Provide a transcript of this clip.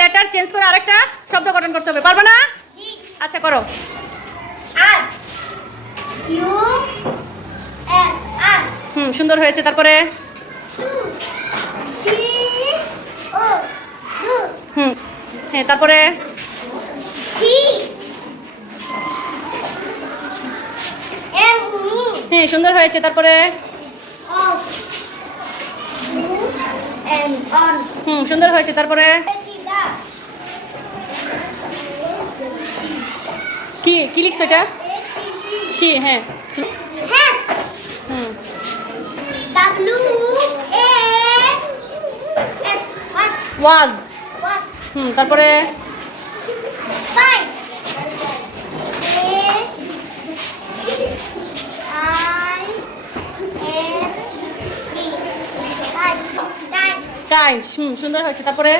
Letter change করে আরেকটা শব্দ গঠন করতে হবে, পারবে না? আচ্ছা করো। সুন্দর হয়েছে। তারপরে হ্যাঁ, তারপরে হ্যাঁ, সুন্দর হয়েছে। তারপরে সুন্দর হয়েছে। তারপরে কি কি লিখছো এটা? সি, হ্যাঁ। ওয়াজ। তারপরে কাইন্ড। সুন্দর হয়েছে। তারপরে